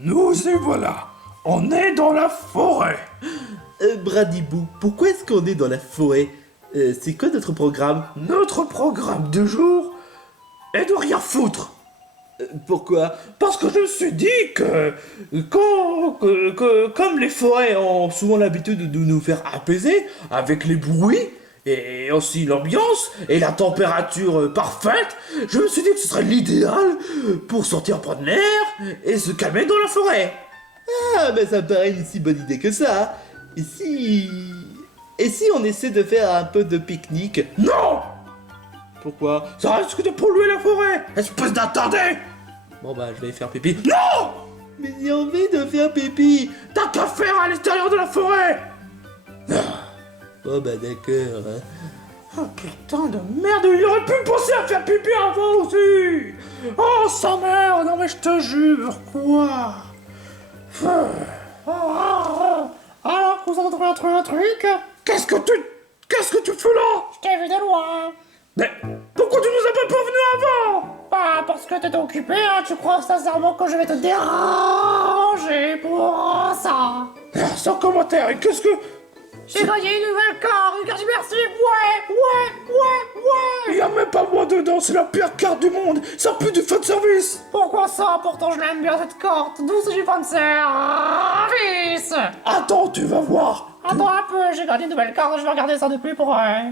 Nous y voilà. On est dans la forêt. Bradibou, pourquoi est-ce qu'on est dans la forêt? C'est quoi notre programme? Notre programme du jour est de rien foutre. Pourquoi? Parce que je me suis dit que Comme les forêts ont souvent l'habitude de nous faire apaiser avec les bruits et aussi l'ambiance et la température parfaite, je me suis dit que ce serait l'idéal pour sortir prendre l'air et se calmer dans la forêt. Ah, ben ça me paraît une si bonne idée que ça. Et si on essaie de faire un peu de pique-nique? non, Pourquoi? ça risque de polluer la forêt. Espèce d'attardé. Bon bah je vais faire pipi. Non, Mais j'ai envie de faire pipi. t'as qu'à faire à l'extérieur de la forêt. Oh bah d'accord. Hein. Oh putain de merde, il aurait pu penser à faire pipi avant aussi. Oh sa mère, non mais je te jure, quoi. Alors, vous entendez un truc? Qu'est-ce que tu fais là? Je t'ai vu de loin. Mais pourquoi tu nous as pas prévenu avant? Bah, parce que t'étais occupé, hein. Tu crois sincèrement que je vais te déranger pour ça? Sans commentaire, et qu'est-ce que... J'ai gagné une nouvelle carte, regarde, merci. Ouais. Il y a même pas moi dedans, c'est la pire carte du monde. Ça pue du fan service. Pourquoi ça? Pourtant, je l'aime bien cette carte. D'où c'est du fan service? Attends, tu vas voir. Attends un peu, j'ai gagné une nouvelle carte, je vais regarder ça de plus près.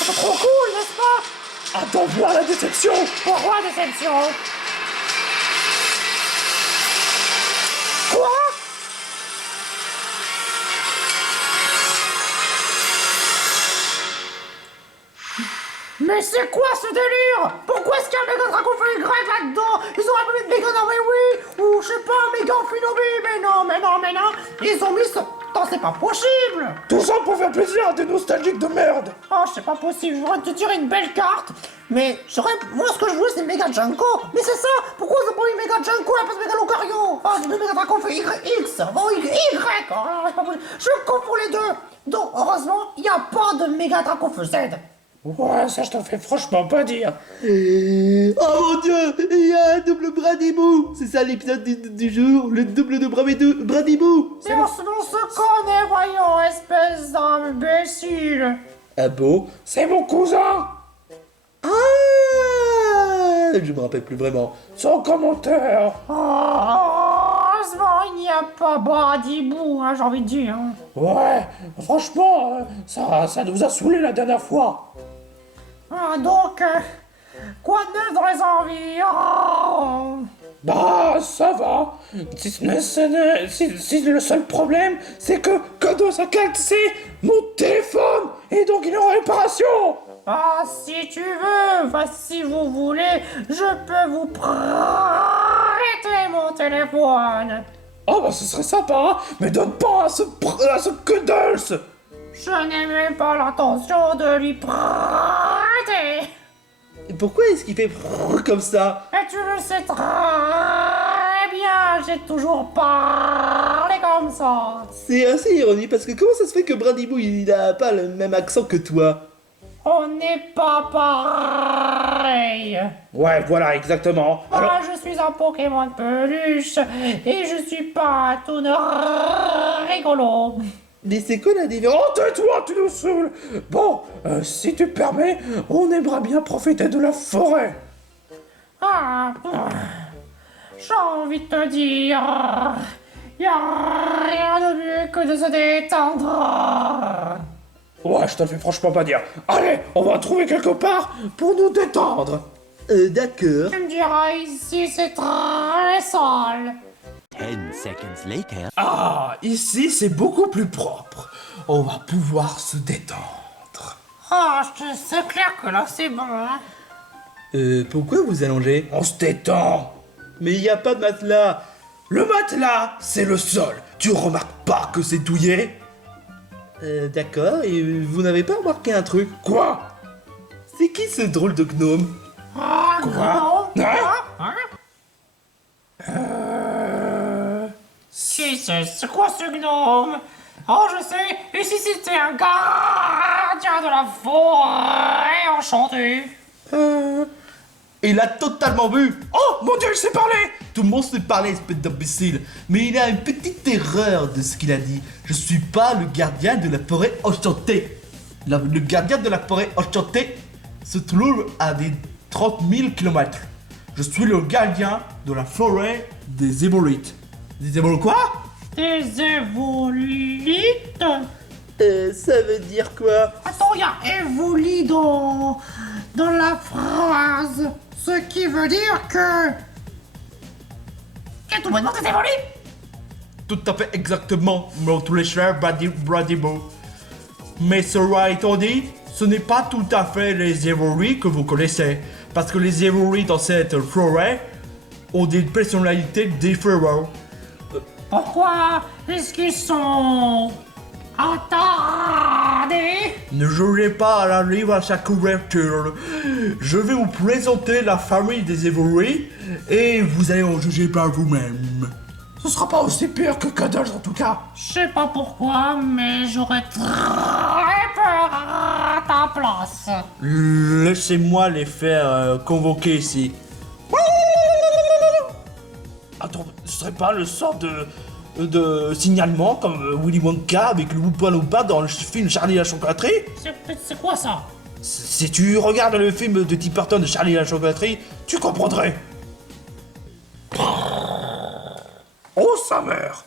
C'est trop cool, n'est-ce pas? Attends voir la déception. Pourquoi déception? Quoi? Mais c'est quoi ce délire? Pourquoi est-ce qu'il y a un méga dragon Y là-dedans? Ils ont appelé méga non mais oui! Ou je sais pas, méga Finobi! Mais non! Ils ont mis ce... Non, c'est pas possible! Tout ça pour faire plaisir à des nostalgiques de merde. Oh, c'est pas possible, j'aurais te tirer une belle carte! Mais moi ce que je veux c'est méga Junko! Mais c'est ça! Pourquoi ils ont pas mis méga Junko à la place de méga Lucario? Ah, c'est le méga dragon fait X! Oh, Y! Oh, c'est pas possible! Je confonds les deux! Donc, heureusement, il n'y a pas de méga dragon feu Z! Ouais, ça je t'en fais franchement pas dire. Oh mon dieu, il y a un double Bradibou. C'est ça l'épisode du jour, le double de Bradibou. Mais on se connaît, voyons, espèce d'imbécile! Ah bon? C'est mon cousin. Ah, je me rappelle plus vraiment. Sans commentaire. Oh, heureusement, il n'y a pas Bradibou, hein, j'ai envie de dire. Hein. Ouais, franchement, ça nous a saoulés la dernière fois. Ah, donc, quoi de neuf dans les environs? Bah, ça va. Si le seul problème, c'est que Kodo a cassé mon téléphone et donc il est en réparation. Ah, si tu veux, bah, si vous voulez, je peux vous prêter mon téléphone. Oh bah ce serait sympa, hein, mais donne pas à ce Kuddles. Je n'ai même pas l'intention de lui prêter. Et pourquoi est-ce qu'il fait comme ça? Et tu le sais très bien, j'ai toujours parlé comme ça. C'est assez ironique parce que comment ça se fait que Bradibou il a pas le même accent que toi? On n'est pas pareil. Ouais, voilà, exactement. Alors, Moi, je suis un Pokémon de peluche et je suis pas un tout rigolo. Mais c'est quoi la différence? oh tais-toi, tu nous saoules. Bon, si tu permets, on aimerait bien profiter de la forêt. Ah, j'ai envie de te dire, y a rien de mieux que de se détendre. Ouais, je te le fais franchement pas dire. Allez, on va trouver quelque part pour nous détendre. D'accord. Tu me diras, ici c'est très sale. 10 seconds later. Ah, ici c'est beaucoup plus propre. On va pouvoir se détendre. Ah, c'est clair que là c'est bon. Hein. Pourquoi vous allongez? On se détend. Mais il y a pas de matelas. Le matelas, c'est le sol. Tu remarques pas que c'est douillet? D'accord, et vous n'avez pas remarqué un truc? Quoi? C'est qui ce drôle de gnome? Ah, Quoi? non. Hein? Si, c'est quoi ce gnome? Oh, je sais, et si c'était un garde gardien de la forêt enchanté. Il a totalement vu. Oh, mon Dieu, il sait parler! Tout le monde sait parler, espèce d'imbécile. Mais il a une petite erreur de ce qu'il a dit. Je suis pas le gardien de la forêt enchantée. Le gardien de la forêt enchantée se trouve à des 30 000 km. Je suis le gardien de la forêt des évoluites. Des évoluites quoi? Des évoluites. Ça veut dire quoi? Attends, il y a évoli dans la phrase. Ce qui veut dire que... Et tout le monde est évoli. Tout à fait exactement, mon tous les chers Bradibo. Mais cela étant dit, ce n'est pas tout à fait les évoluits que vous connaissez. Parce que les évoluts dans cette forêt ont des personnalités différentes. Pourquoi est-ce qu'ils sont attardés? Ne jouez pas à la livre à sa couverture. Je vais vous présenter la famille des évolués et vous allez en juger par vous-même. Ce sera pas aussi pire que Cuddles en tout cas. Je sais pas pourquoi, mais j'aurais très peur à ta place. Laissez-moi les faire convoquer ici. Attends, ce serait pas le sort de signalement comme Willy Wonka avec le Woopa Loompa dans le film Charlie et la chocolaterie? C'est quoi ça? Si tu regardes le film de Tim Burton de Charlie et la chocolaterie, tu comprendrais. Oh sa mère!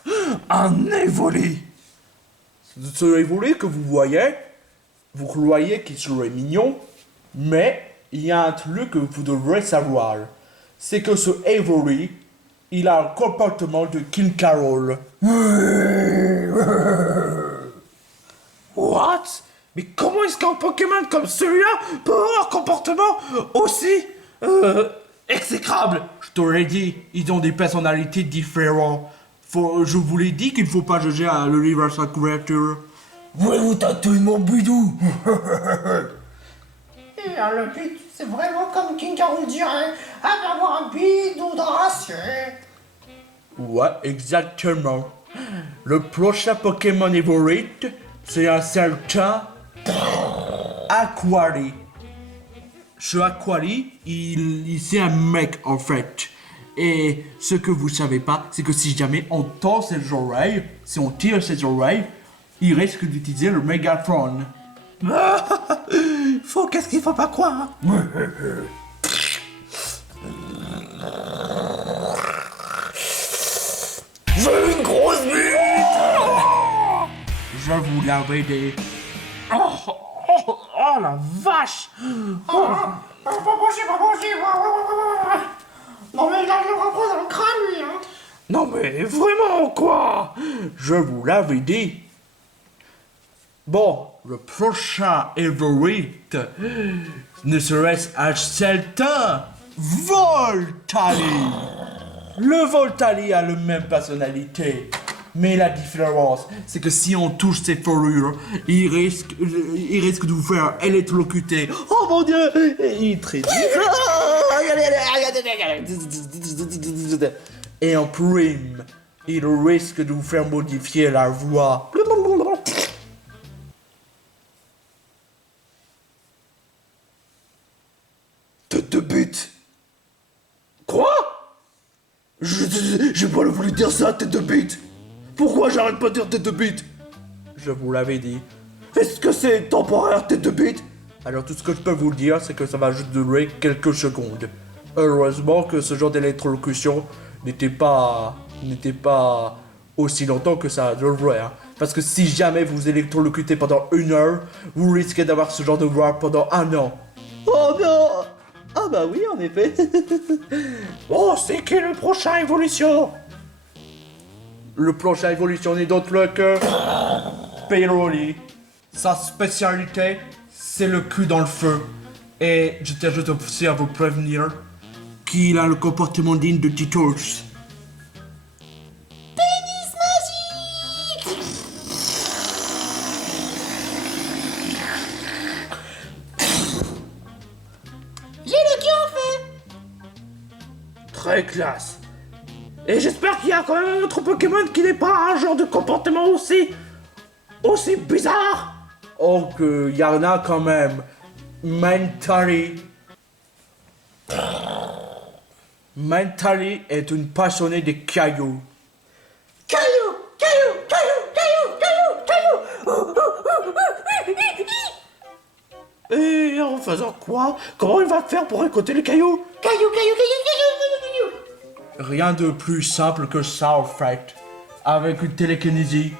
Un évoli! Ce évolué que vous voyez, vous croyez qu'il serait mignon, mais il y a un truc que vous devrez savoir. C'est que ce évolué, il a le comportement de King Carol. What? Mais comment est-ce qu'un Pokémon comme celui-là peut avoir un comportement aussi exécrable? Je te l'ai dit, ils ont des personnalités différentes. Je vous l'ai dit qu'il ne faut pas juger le livre à sa couverture. Voulez-vous tatouer mon bidou? Et le but, c'est vraiment comme King Carol dirait, avoir un bidou dans l'assiette. Ouais, exactement. Le prochain Pokémon évoluite, c'est un certain Aquari. Ce Aquari, c'est un mec en fait. Et ce que vous savez pas, c'est que si jamais on tord ses oreilles, si on tire ses oreilles, il risque d'utiliser le mégaphone. Qu'est-ce qu'il faut pas croire? J'ai une grosse bite! Je vous l'avais dit. Oh la vache! Pas possible. Non mais là, je reprends dans le crâne, lui, hein. Non mais vraiment quoi? Je vous l'avais dit. Bon, le prochain évoluite ne serait-ce un certain Voltali. Le Voltali a la même personnalité. Mais la différence, c'est que si on touche ses fourrures, il risque de vous faire électrocuter. Oh mon dieu, il est très dur. Et en prime, il risque de vous faire modifier la voix. Tête de bite! Quoi? J'ai pas voulu dire ça, tête de bite! Pourquoi j'arrête pas de dire tête de bite? Je vous l'avais dit. Est-ce que c'est temporaire, tête de bite? Alors tout ce que je peux vous dire, c'est que ça va juste durer quelques secondes. Heureusement que ce genre d'électrocution n'était pas aussi longtemps que ça devrait. Hein. Parce que si jamais vous électrocutez pendant 1 heure, vous risquez d'avoir ce genre de voix pendant 1 an. Oh non! Ah bah oui, en effet. Bon, c'est qui le prochain évolution? Le prochain évolution n'est d'autre que Payroli. Sa spécialité, c'est le cul dans le feu. Et je tiens juste aussi à vous prévenir qu'il a le comportement digne de Titus. Très classe. Et j'espère qu'il y a quand même un autre Pokémon qui n'est pas un genre de comportement aussi bizarre, Oh, qu'il y en a quand même. Mentally. Mentally est une passionnée des cailloux. Caillou, caillou, caillou, caillou, caillou, caillou. Et en faisant quoi? Comment il va faire pour récolter les cailloux? Caillou, caillou, caillou, caillou, caillou. Rien de plus simple que ça en fait. Avec une télékinésie,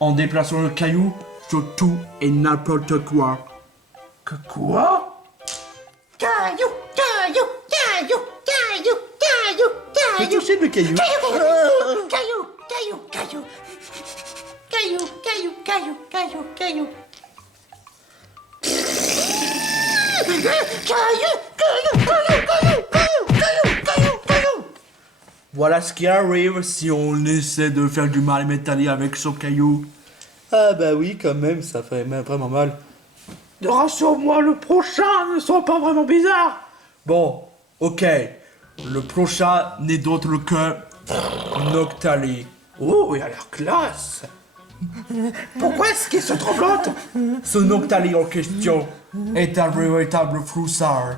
en déplaçant le caillou sur tout et n'importe quoi. Que quoi? Caillou, caillou, caillou, caillou, caillou, caillou. Toucher le caillou. Caillou, caillou, caillou, caillou. Caillou, caillou, caillou, caillou, caillou. Caillou, caillou, caillou, caillou, caillou, caillou, caillou. Voilà ce qui arrive si on essaie de faire du mal à Mentally avec son caillou. Ah bah oui, quand même, ça fait même vraiment mal. Rassure-moi, le prochain ne soit pas vraiment bizarre. Bon, ok. Le prochain n'est d'autre que Noctali. Oh, il a l'air classe. Pourquoi est-ce qu'il se tremblote? Ce Noctali en question est un véritable froussard.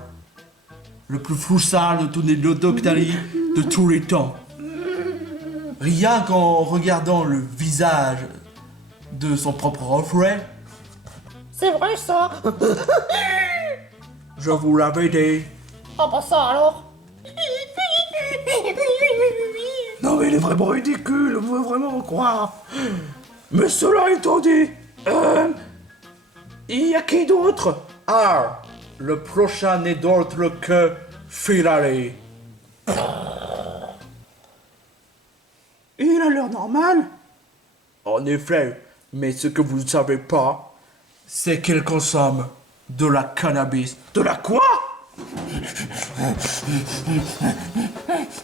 Le plus froussard de tous les Noctali de tous les temps. Rien qu'en regardant le visage de son propre reflet, C'est vrai ça. je vous l'avais dit. Ah bah ça alors. Non mais il est vraiment ridicule, on veut vraiment en croire. Mais cela étant dit, il y a qui d'autre? Ah, le prochain n'est d'autre que Filari. Il a l'air normal. En effet, mais ce que vous ne savez pas, c'est qu'il consomme de la cannabis. De la quoi?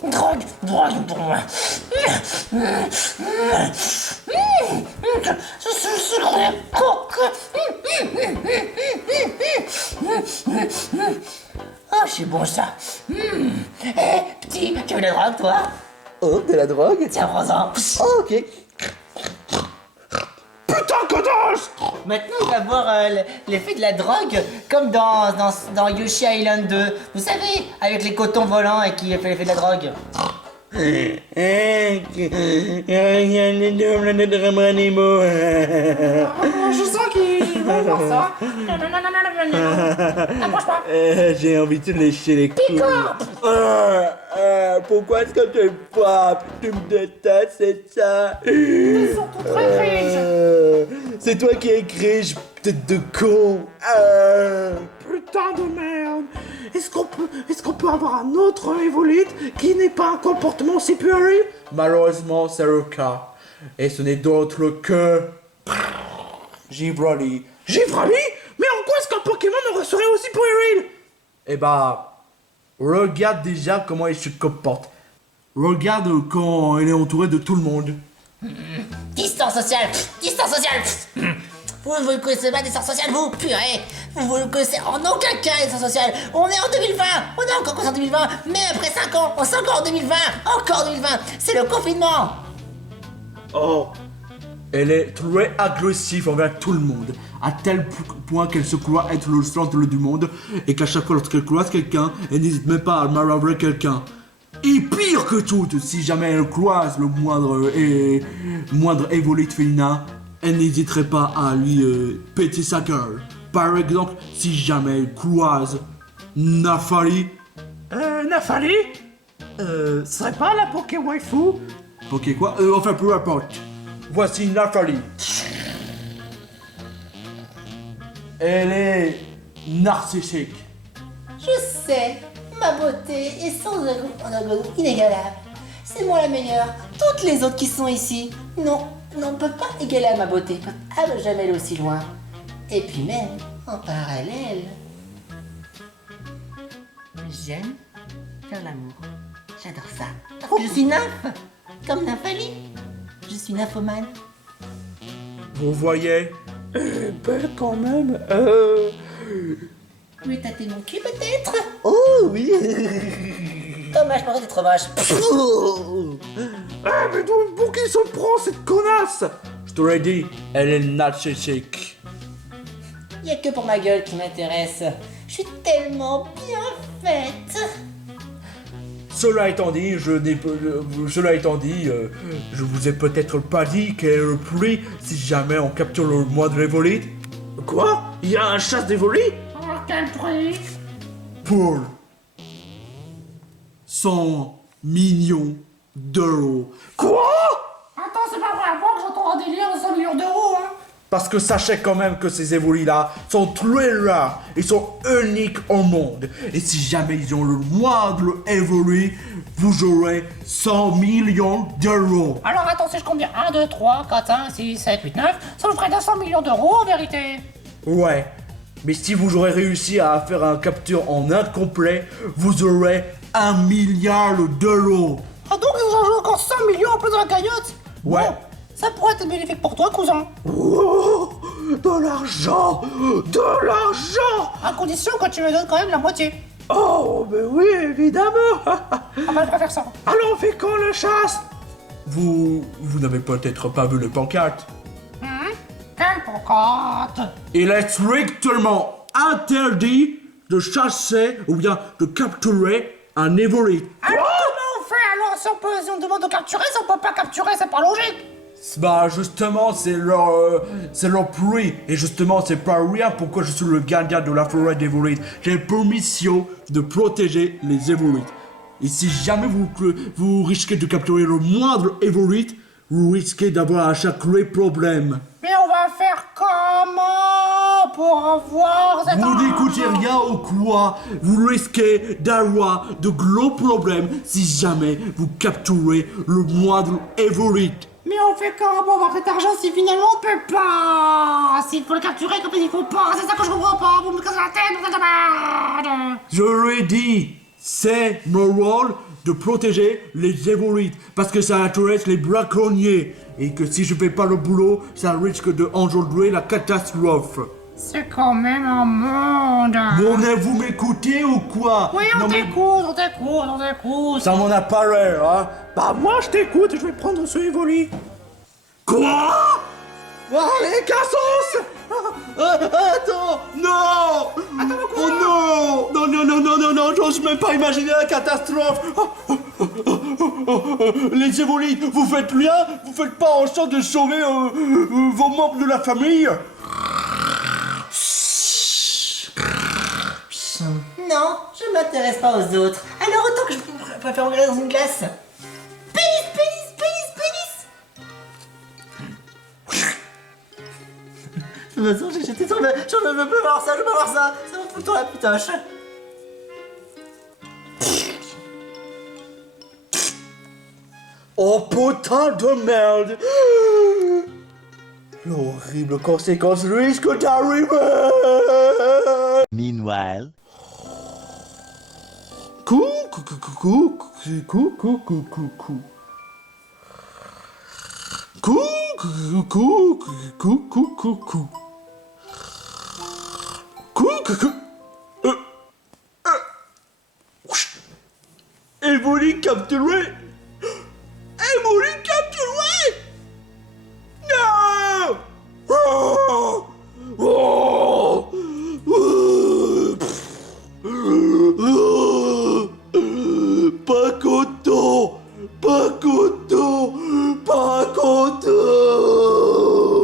Drogue, drogue, drogue. Je suis sucré. Ah, c'est bon ça. Eh, petit, tu veux de la drogue toi? Oh, de la drogue? Tiens, prends-en. Oh, ok. Putain, connasse! Maintenant, il va voir l'effet de la drogue, comme dans Yoshi Island 2. Vous savez, avec les cotons volants et qui fait l'effet de la drogue. Je sens qu'il va voir ça. N'approche pas. J'ai envie de lécher les couilles. Pourquoi est-ce que tu pas? Tu me détestes, c'est ça? Ils sont tous très cringe. C'est toi qui es cringe, tête de con. Putain de merde. Est-ce qu'on peut avoir un autre Evolite qui n'ait pas un comportement aussi puéril? Malheureusement, c'est le cas. Et ce n'est d'autre que Givroli. Givrali? Mais en quoi est-ce qu'un Pokémon serait aussi puéril? Eh bah, regarde déjà comment il se comporte. Regarde quand il est entouré de tout le monde. Distance sociale. Distance sociale. Vous ne connaissez pas distance sociale, vous, purée. Vous ne connaissez en aucun cas distance sociale. On est en 2020. On est encore en 2020. Mais après 5 ans, on est encore en 2020. Encore 2020. C'est le confinement. Oh, elle est très agressive envers tout le monde, à tel point qu'elle se croit être le centre du monde, et qu'à chaque fois lorsqu'elle croise quelqu'un, elle n'hésite même pas à malheurer quelqu'un. Et pire que tout, si jamais elle croise le moindre évolite féminin, elle n'hésiterait pas à lui péter sa gueule. Par exemple, si jamais elle croise Nafali. Nafali? Ce serait pas la Poké Waifu? Ok quoi? Enfin peu importe. Voici Nafali. Elle est narcissique. Je sais, ma beauté est sans inégalable. C'est moi la meilleure. Toutes les autres qui sont ici, non, ne peuvent pas égaler à ma beauté. Peuvent jamais aller aussi loin. Et puis même, en parallèle, j'aime faire l'amour. J'adore ça. Parce que je suis nymphe, comme Nymphali. Je suis nymphomane. Vous voyez? Ben quand même, Oui, tâter mon cul peut-être? Oh oui. Dommage, je être trop moche. Mais d'où pour qui se prend cette connasse? Je te l'ai dit, elle est narcissique. y a que pour ma gueule qui m'intéresse. Je suis tellement bien faite. Cela étant dit, je vous ai peut-être pas dit quel est le prix si jamais on capture le moindre évolite. Quoi? Il y a un chasse d'évolis? Oh, quel prix? Pour 100 millions d'euros. Quoi? Attends, c'est pas vrai, moi que j'entends un délire de 100 millions d'euros, hein. Parce que sachez quand même que ces évolis-là sont très rares, ils sont uniques au monde. Et si jamais ils ont le moindre évoli, vous aurez 100 millions d'euros. Alors attends, si je compte bien 1, 2, 3, 4, 5, 6, 7, 8, 9, ça me ferait 200 millions d'euros en vérité. Ouais, mais si vous aurez réussi à faire un capture en incomplet, vous aurez 1 milliard d'euros. Ah donc ils ont joué encore 100 millions en plus dans la cagnotte? Ouais. Bon, ça pourrait être bénéfique pour toi, cousin. Oh, de l'argent! De l'argent! À condition que tu me donnes quand même la moitié. Oh, ben oui, évidemment! Ah bah je préfère ça. Alors on fait quand la chasse? Vous n'avez peut-être pas vu le pancarte. Quelle pancarte? Il est strictement interdit de chasser ou bien de capturer un évolite. Alors comment on fait alors si on demande de capturer, si on peut pas capturer, c'est pas logique. Bah justement c'est leur prix et justement c'est pas rien pourquoi je suis le gardien de la forêt d'évolites. J'ai permission de protéger les évolites. Et si jamais vous risquez de capturer le moindre évolite, vous risquez d'avoir à chaque problème. Mais on va faire comment pour avoir cette... Vous n'écoutez rien ou quoi? Vous risquez d'avoir de gros problèmes si jamais vous capturez le moindre évolite. Mais on fait comment pour avoir cet argent si finalement on peut pas? S'il faut le capturer, comme il faut pas, c'est ça que je comprends pas, vous me cassez la tête, vous êtes de merde. Je lui ai dit, c'est mon rôle de protéger les évolites parce que ça intéresse les braconniers et que si je fais pas le boulot, ça risque de engendrer la catastrophe. C'est quand même un monde. Voulez-vous m'écouter ou quoi? Oui, on Non, mais t'écoute. ça m'en apparaît, hein? Bah moi je t'écoute et je vais prendre ce évoli. Quoi? Allez, Cassos! Attends! Non! Oh non! Non, j'ose même pas imaginer la catastrophe! Les évolites, vous faites rien? Vous faites pas en sorte de sauver vos membres de la famille? Non, je m'intéresse pas aux autres. Alors autant que je préfère me regarder dans une glace. Pénis. De toute façon, j'ai jeté sur le... Je veux plus voir ça, je veux pas voir ça. Ça me fout dans la putache. Oh putain de merde! L'horrible conséquence risque d'arriver! Meanwhile, Évoli capturé! Évoli capturé! Non! Oh! Oh! Pas content! Pas content! Pas content!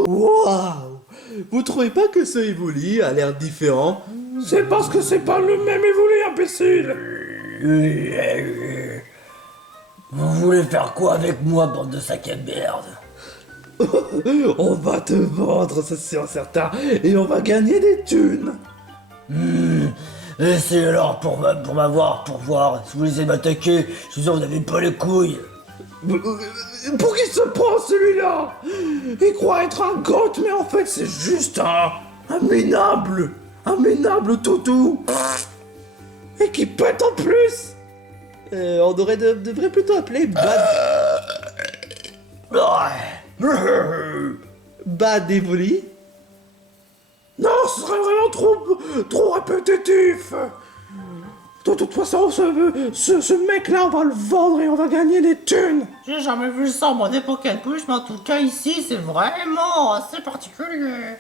Waouh! Vous trouvez pas que ce évoli a l'air différent? C'est parce que c'est pas le même évoli, imbécile! Vous voulez faire quoi avec moi, bande de sacs à merde? On va te vendre, c'est sûr certain, et on va gagner des thunes! Et c'est alors pour m'avoir, pour voir si vous voulez m'attaquer, je suis sûr que vous n'avez pas les couilles. Pour qui se prend celui-là? Il croit être un goth, mais en fait c'est juste un minable toutou! Et qui pète en plus! On devrait plutôt appeler Bad Évoli. Non, ce serait vraiment trop répétitif! De toute façon, ce mec-là, on va le vendre et on va gagner des thunes! J'ai jamais vu ça, moi, n'importe quelle bouche, mais en tout cas, ici, c'est vraiment assez particulier.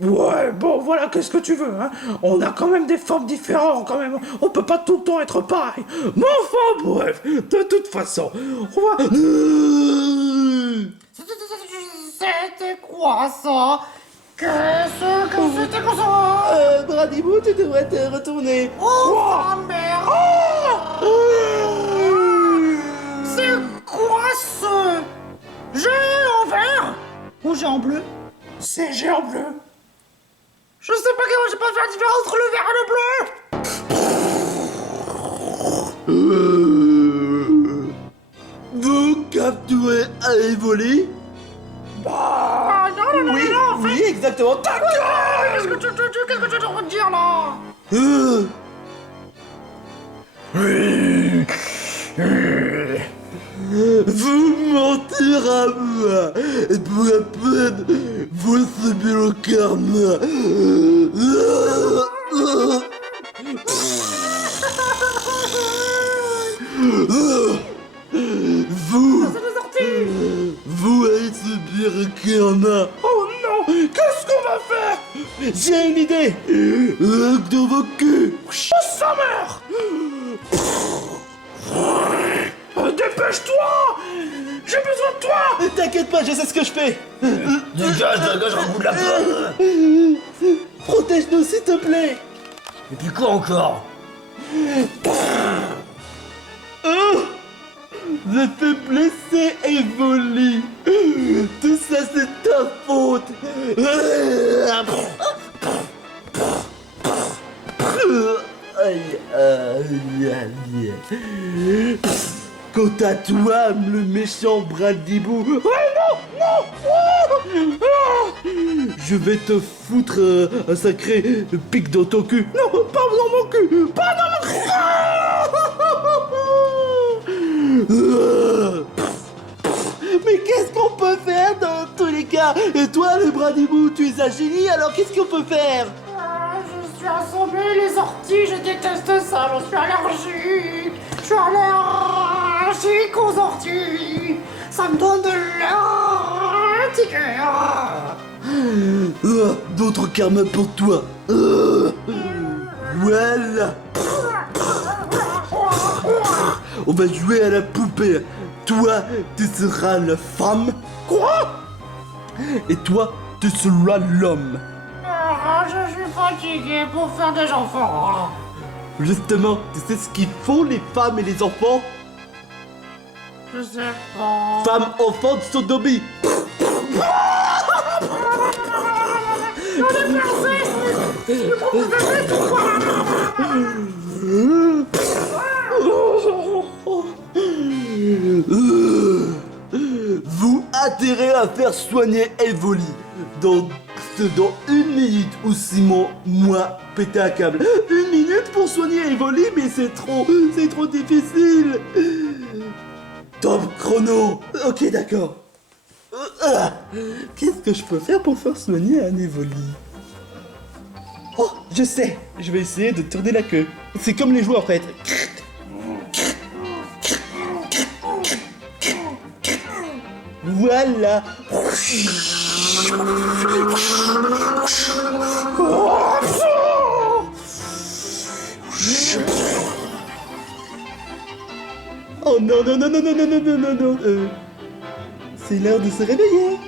Ouais, bon, voilà, qu'est-ce que tu veux, hein? On a quand même des formes différentes, quand même. On peut pas tout le temps être pareil. Mais enfin, bref, de toute façon, on va... C'était quoi ça? Qu'est-ce que c'était que ça? Bradibou, tu devrais te retourner. Oh, sa mère! C'est quoi ce? J'ai en vert? Ou j'ai en bleu? C'est géant bleu. Je sais pas comment j'ai pas fait la différence entre le vert et le bleu! Vous capturez à Evoli? Ah non, non, non, Oui, non, en fait, oui, exactement. Ta gueule! qu'est-ce que tu es en train de dire là? Vous mentir à moi pour à peine vous subir le karma. Vous allez subir le karma. Oh non, qu'est-ce qu'on va faire? J'ai une idée. Dans vos culs. Oh, sa mère! Dépêche-toi! J'ai besoin de toi! T'inquiète pas, je sais ce que je fais. Dégage, je bout de la peur. Protège-nous s'il te plaît. Et puis quoi encore? Je t'ai blessé, Evoli. Tout ça, c'est ta faute. Aïe, aïe, aïe. Quant à toi, le méchant Bradibou. Je vais te foutre un sacré pic dans ton cul. Non, pas dans mon cul. Pas dans mon cul. Mais qu'est-ce qu'on peut faire dans tous les cas? Et toi, le Bradibou, tu es un génie, alors qu'est-ce qu'on peut faire? Je suis assommé, les orties, je déteste ça, je suis allergique. Je suis allergique aux orties. Ça me donne de l'antiqueur. D'autres karma pour toi. Voilà. On va jouer à la poupée. Toi, tu seras la femme. Quoi? Et toi, tu seras l'homme. Je suis fatigué pour faire des enfants. Justement, tu sais ce qu'ils font les femmes et les enfants? Je sais pas. Femmes, enfants de sodomie. Vous atterrez à faire soigner Evoli dans 1 minute ou Simon, moi, péter un câble. 1 minute pour soigner Evoli, mais c'est trop difficile. Top chrono. Ok, d'accord. Qu'est-ce que je peux faire pour faire soigner un Evoli? Oh, je sais. Je vais essayer de tourner la queue. C'est comme les joueurs en fait. Voilà. Oh non, non, non, non, non, non, non, non, non, non. C'est l'heure de se réveiller.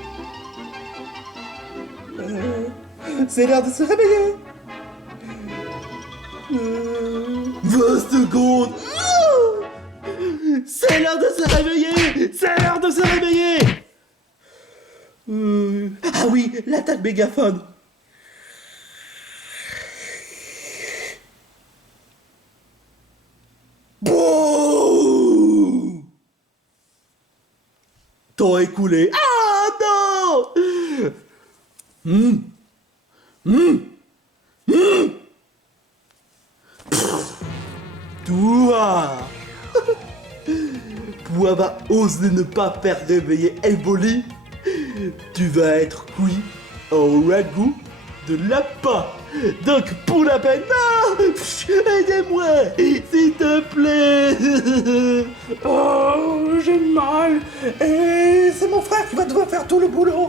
C'est l'heure de se réveiller. 20 secondes. C'est l'heure de se réveiller. C'est l'heure de se réveiller. Ah oui, l'attaque mégaphone. Bouh. Temps écoulé. Ah non. Toi. Pour avoir osé ne pas faire réveiller Evoli, tu vas être cuit au ragoût de lapin. Donc pour la peine, non, aidez-moi, s'il te plaît. Oh, j'ai mal. Et c'est mon frère qui va devoir faire tout le boulot.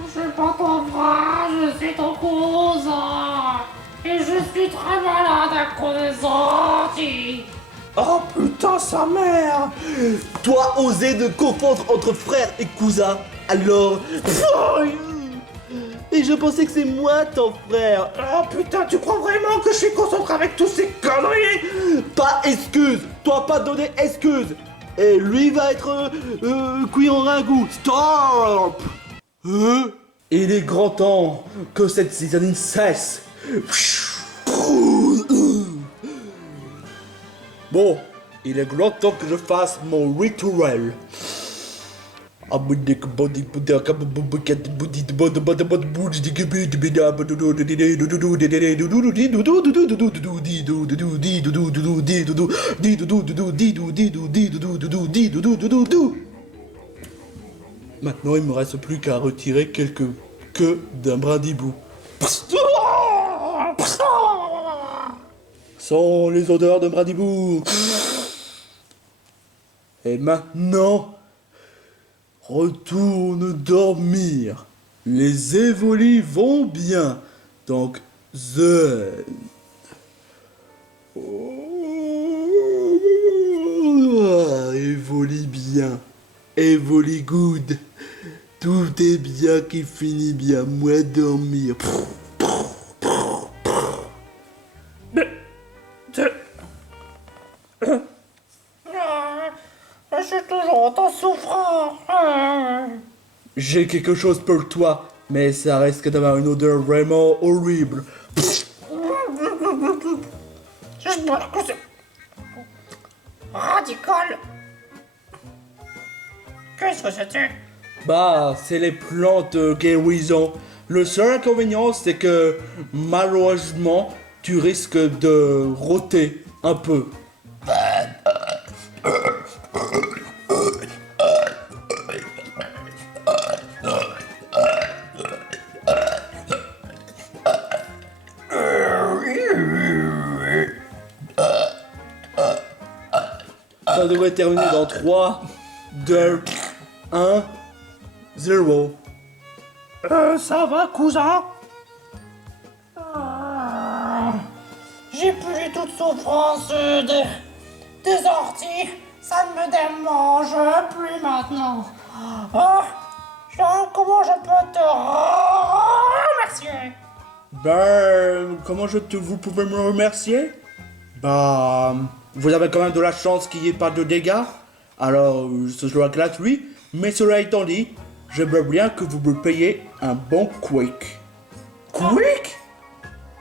Je suis pas ton frère. je suis ton cousin. Et je suis très malade à cause des orties. Oh putain, sa mère. Toi, osé de confondre entre frère et cousin. Alors... Et je pensais que c'est moi ton frère. Oh putain, tu crois vraiment que je suis concentré avec tous ces conneries? Pas excuse. Toi pas donner excuse. Et lui va être cuit en ragoût. Stop. Il est grand temps que cette zizanine cesse. Bon, il est grand temps que je fasse mon rituel. Maintenant, il me reste plus qu'à retirer quelques queues d'un brindibou. Sont les odeurs de brindibou. Et maintenant, retourne dormir. Les évolis vont bien. Donc, zen. Évoli bien. Évoli good. Tout est bien qui finit bien. Moi dormir. Je suis toujours en souffrance. J'ai quelque chose pour toi, mais ça risque d'avoir une odeur vraiment horrible. J'espère que c'est radical. Qu'est-ce que c'était? Bah, c'est les plantes guérison. Le seul inconvénient, c'est que malheureusement, tu risques de rôter un peu. Ça devrait terminer dans 3, 2, 1, 0. Ça va, cousin? J'ai plus du tout de souffrance des orties. Ça ne me démange plus maintenant. Comment je peux te remercier? Ben, comment vous pouvez me remercier? Bah, vous avez quand même de la chance qu'il n'y ait pas de dégâts. Alors, ce sera gratuit. Mais cela étant dit, j'aimerais bien que vous me payiez un bon quick. Quick?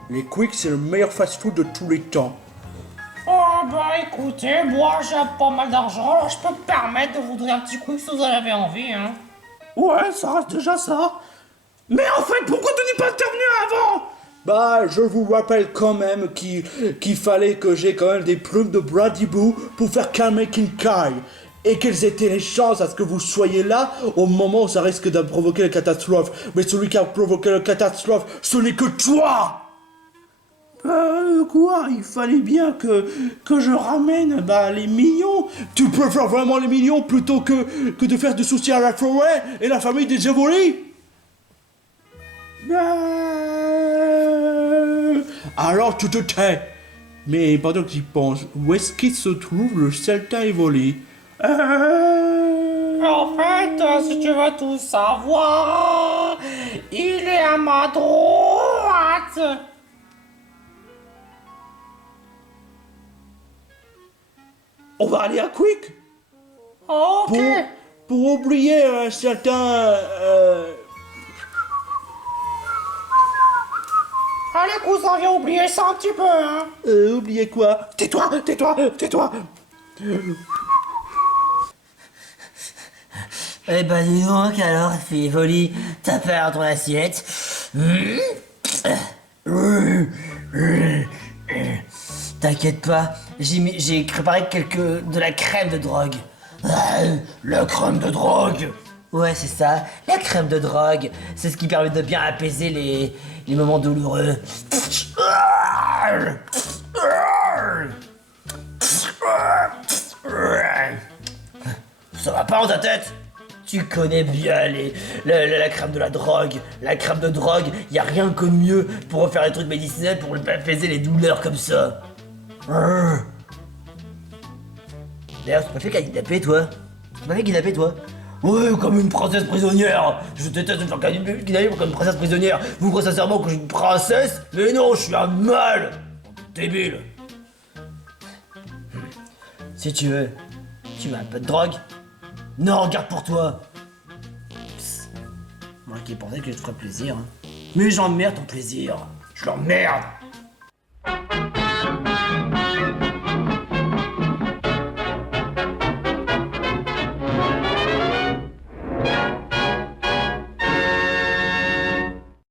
Les quick, c'est le meilleur fast-food de tous les temps. Oh bah écoutez, moi j'ai pas mal d'argent, alors je peux me permettre de vous donner un petit coup si vous en avez envie, hein. Ouais, ça reste déjà ça. Mais en fait, pourquoi tu n'es pas intervenu avant? Bah, je vous rappelle quand même qu'il fallait que j'ai quand même des plumes de Bradibou pour faire calmer King Kai. Et quelles étaient les chances à ce que vous soyez là au moment où ça risque de provoquer la catastrophe. Mais celui qui a provoqué la catastrophe, ce n'est que toi! Quoi? Il fallait bien que je ramène, les millions. Tu préfères vraiment les millions plutôt que de faire du soutien à la forêt et la famille des Évolis? Alors tu te tais. Mais pendant que j'y pense, où est-ce qu'il se trouve le Celtin Évoli? En fait, si tu veux tout savoir, il est à ma droite. On va aller à Quick. Ok. Pour oublier un certain... Allez, cousin, viens oublier ça un petit peu, hein. oubliez quoi? Tais-toi. Eh ben dis donc alors, fille folie, t'as peur ton assiette? T'inquiète pas, j'ai préparé de la crème de drogue. La crème de drogue. Ouais, c'est ça, la crème de drogue. C'est ce qui permet de bien apaiser les moments douloureux. Ça va pas dans ta tête? Tu connais bien la crème de la drogue. La crème de drogue, y a rien que mieux pour refaire des trucs médicinaux pour apaiser les douleurs comme ça. D'ailleurs, tu m'as fait kidnapper, toi? Tu m'as fait kidnapper, toi? Ouais, comme une princesse prisonnière. Je déteste me faire kidnapper comme une princesse prisonnière. Vous croyez sincèrement que je suis une princesse? Mais non, je suis un mâle. Débile. Si tu veux un peu de drogue? Non, garde pour toi. Psst. Moi qui pensais que je te ferais plaisir. Hein. Mais j'emmerde ton plaisir. Je l'emmerde.